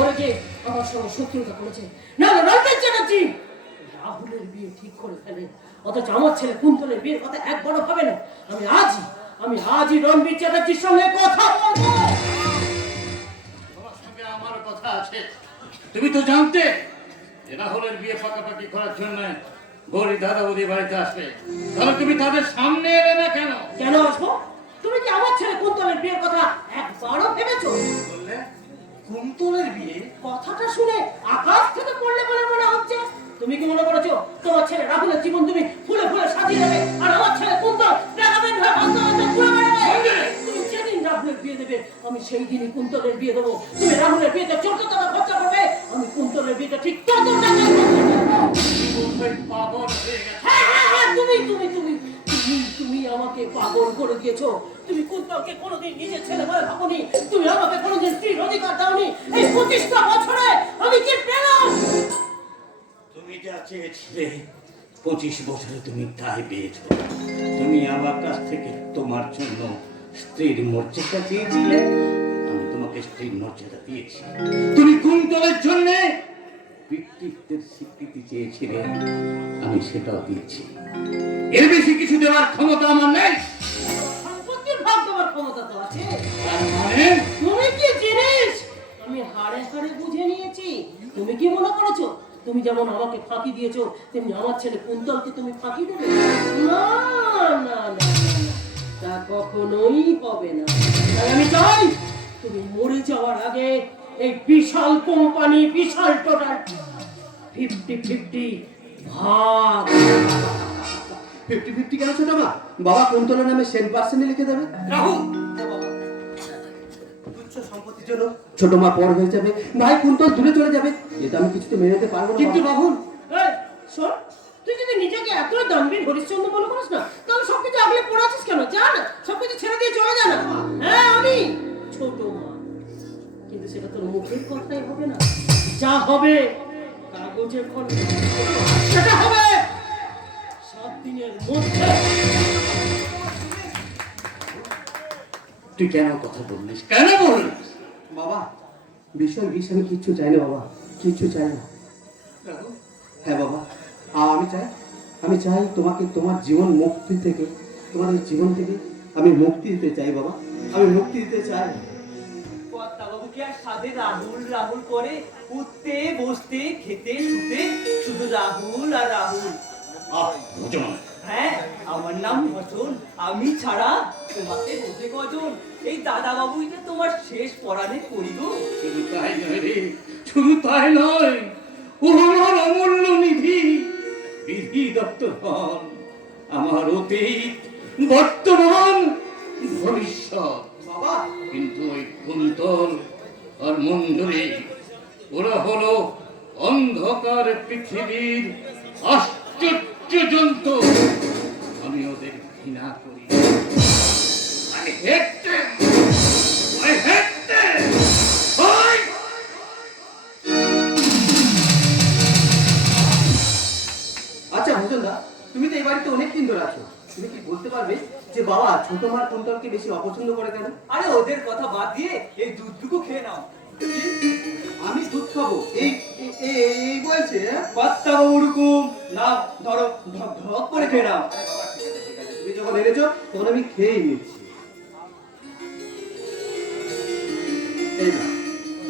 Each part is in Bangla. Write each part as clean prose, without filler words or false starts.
ঘরে গিয়ে আমার সঙ্গে শত্রুতা করেছে। না না রণবীর চ্যাটার্জি রাহুলের বিয়ে ঠিক করে ফেলে, অথচ আমার ছেলে কুন্তলের বিয়ের কথা একবারও ভাবে না। আমি আজই রণবীর চ্যাটার্জির সঙ্গে কথা বলবো। তোমার সঙ্গে আমার কথা আছে। তুমি তো জানতে রাহুলের বিয়ে পাকাপাকি করার জন্য গৌরী দাদা বৌদি বাড়িতে আসবে, তাহলে তুমি তাদের সামনে এলে না কেন? কেন আসবো? তুমি কি আমার ছেলে কুন্তলের বিয়ের কথা একবারও ভেবেছো? বললে কুন্তলের বিয়ে? কথাটা শুনে আকাশ থেকে পড়লে বলে মনে হচ্ছে। তুমি কি মনে করেছো তোমার ছেলে রাহুলের জীবন তুমি ফুলে ফুলে সাজিয়ে দেবে, আর আমার ছেলে কুন্তল দেখাবেন হয়ে ভাঙতে ঘুরে বেড়াবে? তুমি যেদিন রাহুলের বিয়ে দেবে আমি সেই দিনই কুন্তলের বিয়ে দেবো। তুমি রাহুলের বিয়েতে 14 টাকা খরচা করবে, আমি কুন্তলের বিয়েতে ঠিক 14 টাকা পাগল হয়ে গেছে। হ্যাঁ, তুমি আমাকে পাগল করে দিয়েছো। তুমি কুন্তলকে কোনোদিন নিজের ছেলে বলে ভাবনি, তুমি আমাকে কোনোদিন স্ত্রীর অধিকার দাওনি। এই 25টা বছরে আমি কি পেলাম? তুমি যা চেয়েছিলে 25 বছরে তুমি তাই পেয়েছো। তুমি আমার কাছ থেকে তোমার জন্য স্ত্রীর মর্যাদা চেয়েছিলে, আমি তোমাকে স্ত্রীর মর্যাদা দিয়েছি। তুমি কুন্তলের জন্য ব্যক্তিত্বের স্বীকৃতি চেয়েছিলে, আমি সেটাও দিয়েছি। এর বেশি কিছু দেওয়ার ক্ষমতা আমার নেই। সম্পত্তির ভাগ দেওয়ার ক্ষমতা তো আছে। তার মানে তুমি কি জিনিস আমি হাড়ে হাড়ে বুঝে নিয়েছি। তুমি কি মনে করেছো তুমি যেমন আমাকে ফাঁকি দিয়েছো তেমনি আমার ছেলে কুন্তলকে তুমি ফাঁকি দেবে? না না না, তা কখনোই হবে না। তাই আমি চাই তুমি মরে যাওয়ার আগে এই বিশাল কোম্পানি, বিশাল টোটাল 50-50 ভাগ। 50-50 কেন ছোট মা? বাবা কুন্তলের নামে 10% লিখে দেবে। রাহুল তুচ্ছ সম্পত্তির জন্য ছোট মা পর হয়ে যাবে, ভাই কুন্তল দূরে চলে যাবে, এটা আমি কিছুতে মেনে নিতে পারবো না। কিন্তু রাহুল শোন, তুই যদি নিজেকে এত দানবীর হরিশ্চন্দ্র মনে করিস না, তাহলে সবকিছু আগলে পড়ে আছিস কেন? যা না, সবকিছু ছেড়ে দিয়ে চলে যা না। হ্যাঁ আমি ছোট মা, কিন্তু সেটা তোর মুখের কথাই হবে না, যা হবে কাগজের কলমে সেটা হবে 7 দিনের মধ্যে। তুই কেন কথা বললিস? কেন বললিস? বাবা বিষয় আমি কিচ্ছু চাই না বাবা, কিচ্ছু চাই না। হ্যাঁ বাবা, আমি চাই তোমাকে তোমার জীবন মুক্তি থেকে, তোমার এই জীবন থেকে আমি মুক্তি দিতে চাই বাবা, আমি মুক্তি দিতে চাই। বাবু কি আর সাধে রাহুল রাহুল করে উঠতে বসতে খেতে শুতে শুধু রাহুল আর রাহুল? হ্যাঁ, আমার নাম ভজন। আমি ছাড়া তোমাকে বোঝে কজন? এই দাদা বাবুই যে তোমার শেষ পরাণে করি গো। শুধু তাই নয় রে, শুধু তাই নয়, ও আমার অমূল্য নিধি, বিধি দপ্তর হন আমার অতীত, বর্তমান, ভবিষ্যৎ। বাবা কিন্তু ওই কুন্তল আর মঞ্জুরি ওরা হলো অন্ধকার পৃথিবীর আশ্চর্য জন্তু। আমি ওদের ঘৃণা করি। I hate them! I hate them! আচ্ছা ভজনদা, তুমি তো এই বাড়িতে অনেকদিন ধরে আছো, তুমি কি বলতে পারবে যে বাবা ছোট মার কুন্তলকে বেশি অপছন্দ করে কেন? আরে ওদের কথা বাদ দিয়ে এই দুধটুকু খেয়ে নাও। আমি দুধ খাবো এই এই বয়সে? পাত্তা ওরকম না, ধরো ধক করে খেয়ে নাও। তুমি যখন এনেছো তখন আমি খেয়েই নিচ্ছি। এই না,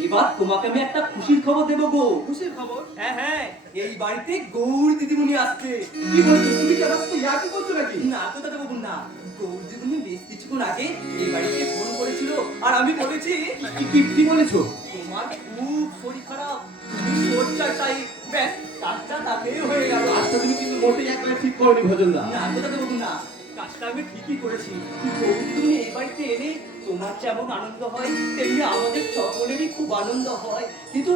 এবার তোমাকে আমি একটা খুশির খবর দেবো গো। খুশির খবর? হ্যাঁ হ্যাঁ, এই বাড়িতে গৌর দিদিমণি আসছে। কি বলছো তুমি? কি আসতে ইয়াকি করছো নাকি? না তো দাদা বাবু না, গৌর দিদিমণি বেশ কিছুক্ষণ আগে এই বাড়িতে ফোন করেছিল, আর আমি বলেছি কি বলেছো? তোমার খুব শরীর খারাপ, তুমি শয্যায় চাই, ব্যাস কাজটা তাতেই হয়ে গেল। আজটা তুমি কিন্তু মোটেই একবারে ঠিক করনি ভজনদা। না তো দাদা বাবু না, কাজটা আমি ঠিকই করেছি। গৌর দিদিমণি এই বাড়িতে এলে তোমার যেমন আনন্দ হয় তেমনি আমাদের সকলেরই খুব আনন্দ হয়। কিন্তু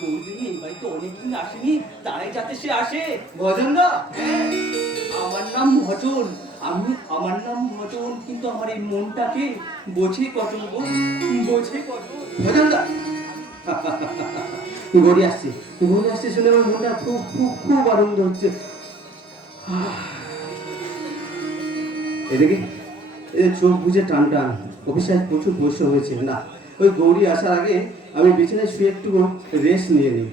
গৌরদিনী এই বাড়িতে অনেকদিন আসেনি, তারাই যাতে সে আসে। ভজনদা? হ্যাঁ, আমার নাম ভজন। আমার নাম ভজন, কিন্তু আমার এই মনটাকে বোঝে কজন গো, বোঝে কজন। ভজনদা গড়ি আসছে শুনে আমার মনটা খুব খুব খুব আনন্দ হচ্ছে। এদিকে চোখ বুঝে টান টান, অফিসে প্রচুর পরিশ্রম হয়েছে, না ওই গৌরী আসার আগে আমি বিছানায় শুয়ে একটু রেস্ট নিয়ে নিই।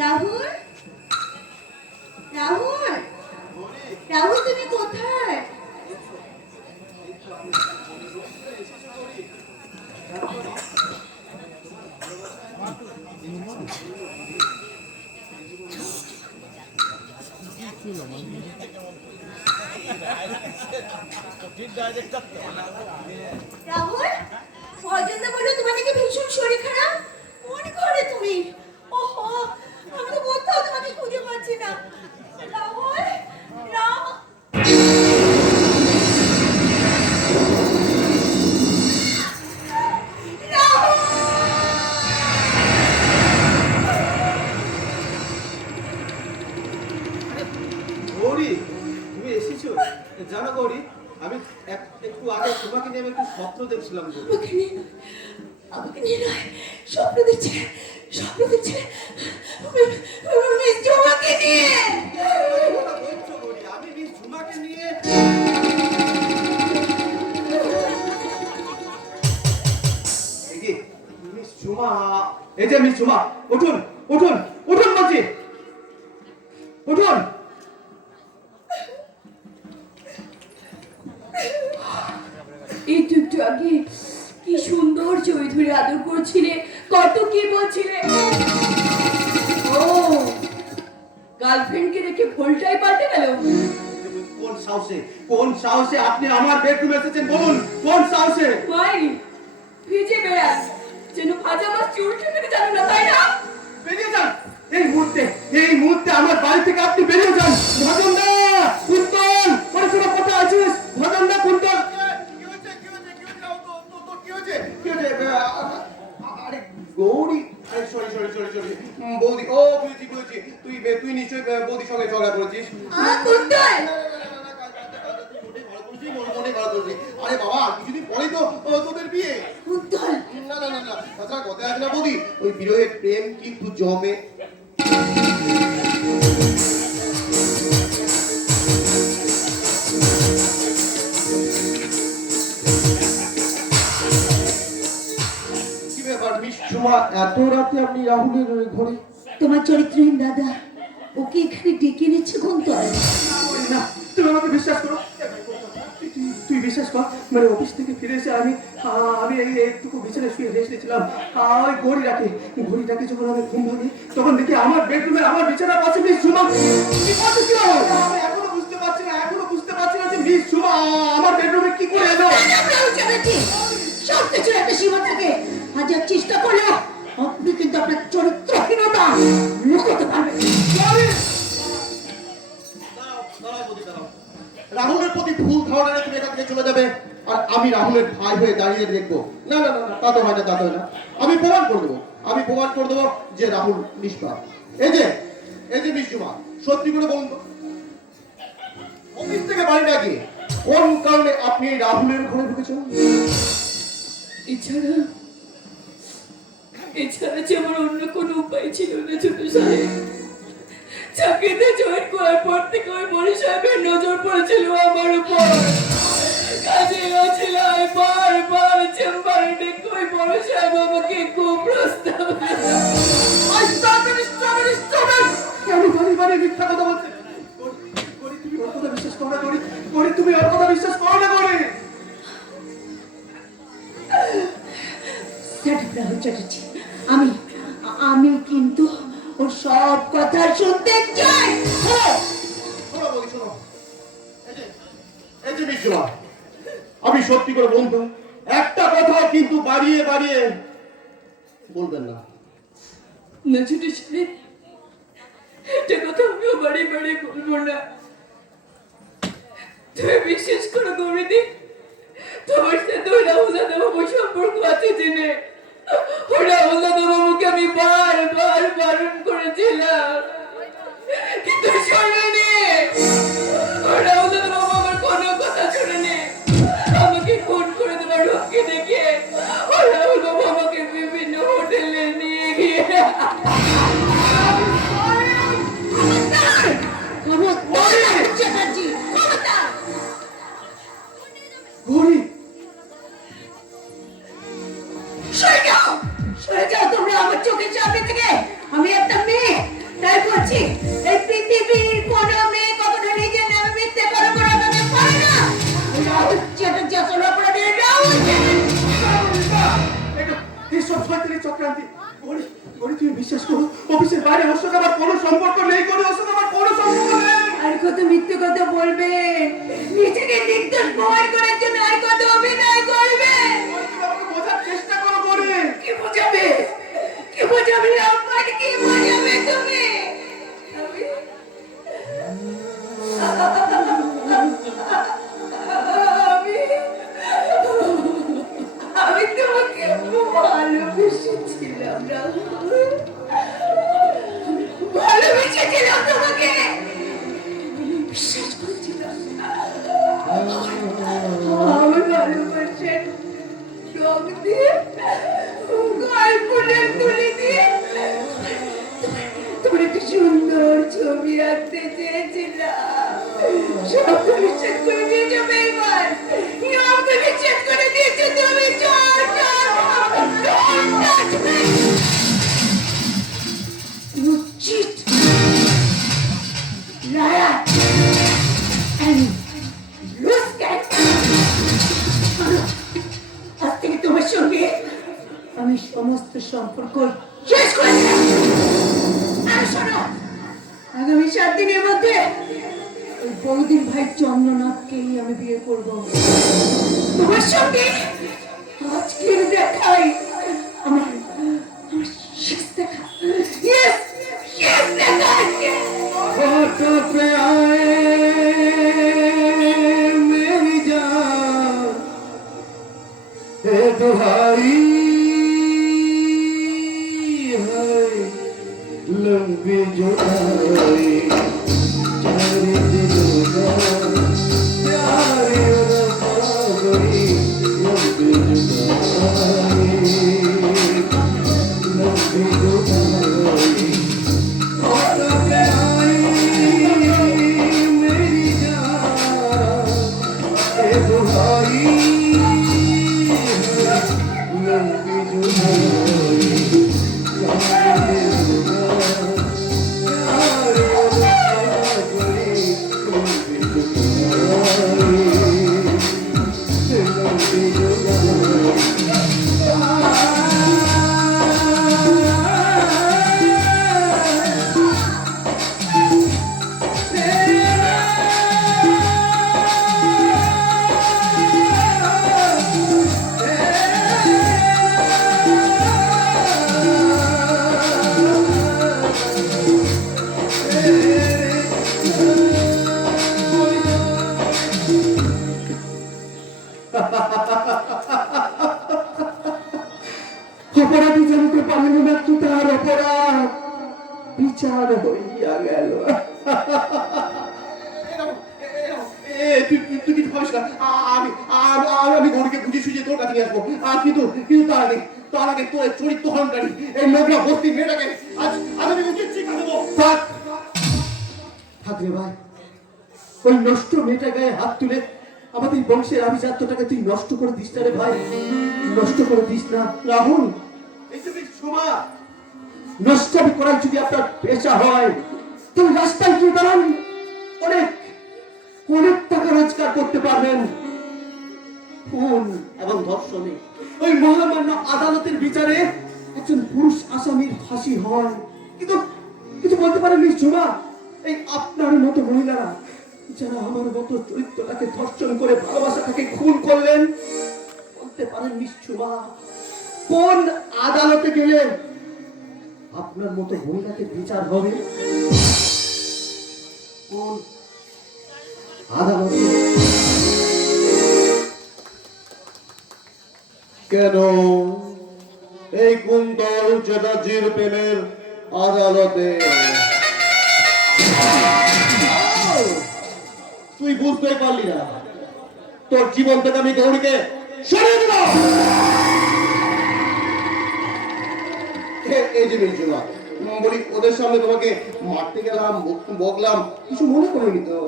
রাহুল, রাহুল, রাহুল, তুমি কোথায়? রাহুল, অজন্তা বললো তোমার নাকি ভীষণ শরীর খারাপ। কোন ঘরে তুমি? ওহো, আমি তো কোথাও তোমাকে খুঁজে পাচ্ছি না। রাহুল, গৌরী, তুমি এসেছো? জানো গৌরী, আমি একটু আগে তোমাকে নিয়ে আমি একটু স্বপ্ন দেখছিলাম গৌরী। আমাকে নিয়ে নয়, আমাকে নিয়ে নয়, স্বপ্ন দেখছে, স্বপ্ন দেখছে মিস জমাকে নিয়ে। আমি মিস ঝুমাকে নিয়ে মিস ঝুমা, এই যে মিস ঝুমা, উঠুন উঠুন উঠুন বলছি, উঠুন। এই তো একটু আগে কি সুন্দর ছবি ধরে আদর করছিলে, কত কি বলছিলে। ও, গার্লফ্রেন্ডকে দেখে ভুলটাই পাল্টে গেল। কোন সাহসে আপনি আমার বেডরুমে এসেছেন বলুন, কোন সাহসে? মাই ভিজে বেড়াস, যেন ভাজা মাছ চুলকে থেকে জানো না, তাই না? বেরিয়ে যান এই মুহূর্তে আমার বাড়ি থেকে আপনি বেরিয়ে যান। ভজন দা, কুন্তল, পড়াশোনা কথা আছিস? ভজন দা, কুন্তল, আরে গৌরী, আরে সরি বৌদি, ও বুঝেছি, তুই নিশ্চয়ই বৌদির সঙ্গে ঝগড়া করেছিস। কুন্তল, আরে বাবা, কিছুদিন পরেই তো তোদের বিয়ে। কুন্তল, না, তাছাড়া কথা আছে না বৌদি, ওই বিরহের প্রেম কিন্তু জমে। কি ব্যাপার মিস ঝুমা, এত রাতে আপনি রাহুলের ঘরে? তোমার চরিত্রহীন দাদা ওকে এখানে ডেকে এনেছে কুন্তল। না, তুমি আমাকে বিশ্বাস করো, তুই বিশ্বাস কর, মানে অফিস থেকে ফিরে এসে আমি একটু বিছানায় শুয়ে রেস্ট নিয়েছিলাম। ওই ঘড়িটাকে যখন আমি ঘুম ভাঙি, তখন দেখি আমার বেডরুমে আমার বিছানার পাশে মিস ঝুমা। কি করতেছিল? আমি এখনো বুঝতে পারছি না যে মিস ঝুমা আমার বেডরুমে কি করে এলো। সব কিছুর একটা সীমা থাকে, হাজার চেষ্টা করলেও আপনি কিন্তু আপনার চরিত্রহীনতা লুকোতে পারবেন। রাহুলের প্রতি ভুল ধারণা তুমি এখান থেকে চলে যাবে আর আমি রাহুলের ভাই হয়ে দাঁড়িয়ে দেখবো? না, তা তো হয় না। আমি প্রমাণ করে দেবো যে রাহুল নিষ্পাপ। এই যে মিস ঝুমা, সত্যি করে বলুন তো, অফিস থেকে বাড়িটা গিয়ে কোন কারণে আপনি রাহুলের ঘরে ঢুকেছেন? এছাড়া যে আমার অন্য কোনো উপায় ছিল না ছোট সাহেব। চাকরিতে জয়েন করার পর থেকে ওই মনি সাহেবের নজর পড়েছিল আমার উপর। কাজে ছিলাম বারবার চেম্বারে ডেকে ওই বড় সাহেব আমাকে কুপ্রস্তাব বাড়ি মিথ্যা কথা বলছে। তুমি ওর কথা বিশ্বাস করো না তুমি ওর কথা বিশ্বাস করো না রাহুল চ্যাটার্জি, আমি কিন্তু ওর সব কথা শুনতে চাই। শোনো, এই যে মিস ঝুমা, আমি সত্যি করে বলবো, একটা কথা কিন্তু বাড়িয়ে বলবেন না। না ছোট সাহেব, একটা কথা আমিও বাড়িয়ে বলবো না। তুমি বিশ্বাস করো গৌরীদি, তোমার সাথে ওই রাহুল দাদা বাবু সম্পর্ক আছে জেনে ওই রাহুল দাদা বাবুকে আমি বারবার বারণ করেছিলাম, কিন্তু শোনেনি। বিশ্বাস করো, অফিসের বাইরে ওর সঙ্গে আমার কোনো সম্পর্ক নেই, ওর সঙ্গে আমার কোনো সম্পর্ক নেই। আর কত মিথ্যে কথা বলবে, নিজেকে নির্দোষ প্রমাণ করার জন্য আর কত অভিনয় করবে। আমাকে বোঝার চেষ্টা করো করে। কি বোঝাবে, কি বোঝাবে আমার, কি বোঝাবে তুমি? আমি তোমাকে ভালোবেসেছিলাম না, ভালোবেসেছিলাম তোমাকে, বিশ্বাস করেছিলাম। আমার ভালোবাসার রং দিয়ে, গল্পের তুলি দিয়ে তোমার একটা সুন্দর ছবি আঁকতে চেয়েছিলাম। সব তো বিশ্বাস করে দিয়েছো বেইমান, সব তো বিশ্বাস করে দিয়েছো তুমি। চল চল, don't touch me. You cheat, liar, and rascal. আজ থেকে তোমার সঙ্গে আমি সমস্ত সম্পর্ক শেষ করে দিলাম। আর শোনো, আগামী 7 দিনের মধ্যে ওই বৌদির ভাই চন্দ্রনাথকেই আমি বিয়ে করব। তোমার সঙ্গে আজকের দেখাই আমার শেষ দেখা। Yes, শেষ দেখা আজকে। फोटो पे आए मेरी जान, ए दुहाई है लंबी जुदाई, चारे दिलों का प्यार रफा गई, लंबी जुदाई, लंबी जुदाई। फोटो पे आई मेरी जान, ए दुहाई है लंबी जुदाई, चारे दिलों का प्यार रफा गई, लंबी जुदाई, लंबी অপরাধী জানতে পারল না কি তার অপরাধ বিচার হইয়া গেল। তুই কিছু ভাবিস না, আমি গৌরীকে বুঝে সুঝে তোর কাছে নিয়ে আসবো। আর কিন্তু তার আগে তোর চরিত্র হনকারী এই নোংরা বস্তির মেয়েটাকে আজ আমি উচিত শিক্ষা দেবো। থাক রে ভাই, ওই নষ্ট মেয়েটা গায়ে হাত তুলে আমাদের বংশের আভিজাত্যটাকে তুই নষ্ট করে দিস না রে ভাই, নষ্ট করে দিস না। রাহুল, এই তুমি শোভা নষ্ট করার যদি আপনার পেশা হয়, তুমি রাস্তায় গিয়ে দাঁড়ান, অনেক অনেক টাকা রোজগার করতে পারবেন। খুন এবং ধর্ষণে ওই মহামান্য আদালতের বিচারে একজন পুরুষ আসামির ফাঁসি হয়, কিন্তু কিছু বলতে পারেন শোভা, এই আপনার মতো মহিলারা যারা আমার মতো চরিত্রটাকে ধর্ষণ করে ভালোবাসাটাকে খুন করলেন, বলতে পারেন নিশ্চুমা কোন আদালতে গেলে আপনার মতো মহিলাকে বিচার হবে? কোন আদালতে? কেন এই কুন্তল চ্যাটার্জির প্রেমের আদালতে? তুই বুঝতেই পারলি না, তোর জীবন থেকে আমি গৌরীকে সরিয়ে দিলাম। এই যে মিলছুনা বলি, ওদের সামনে তোমাকে মারতে গেলাম, বকলাম, কিছু মনে করিনি তো?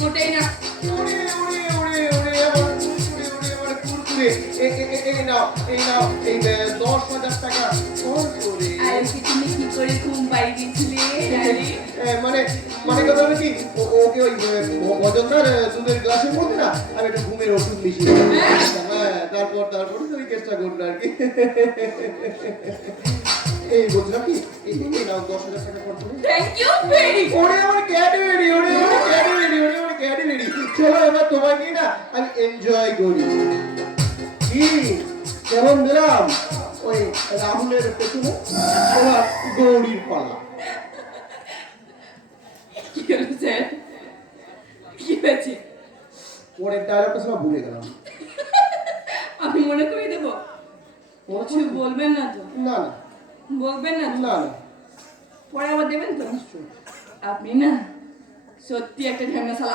মোটেই না। এই 10,000 টাকা আজকে তুমি কি করে ঘুম পাইয়েছিলে? মানে কথা হলো কি, ওকে ওই বজনদার দুধের গ্লাসের মধ্যে না আমি একটা ঘুমের ওষুধ মিশিয়ে তারপর তুমি চেষ্টা করবে আর কি। এই বলছিলাম কি, এই নাও 10,000 টাকা খরচ করে। থ্যাংক ইউ ভেরি ওরে আমার ক্যাডবেরি, ওরে আমার ক্যাডবেরি। চলো এবার তোমাকে না আমি এনজয় করি। কি কেমন দিলাম? ওই রাহুলের পেছনে এবার গৌরীর পালা। কি হলো স্যার? কি হয়েছে? পরের ডায়লগটা সব ভুলে গেলাম। আমি মনে করে দেবো? মনে কিছু পড়ছে? বলবেন না তো? না বলবেন না তো? না না পরে আবার দেবেন তো? আপনি না সত্যি একটা ঢ্যাঙ্গা শালা।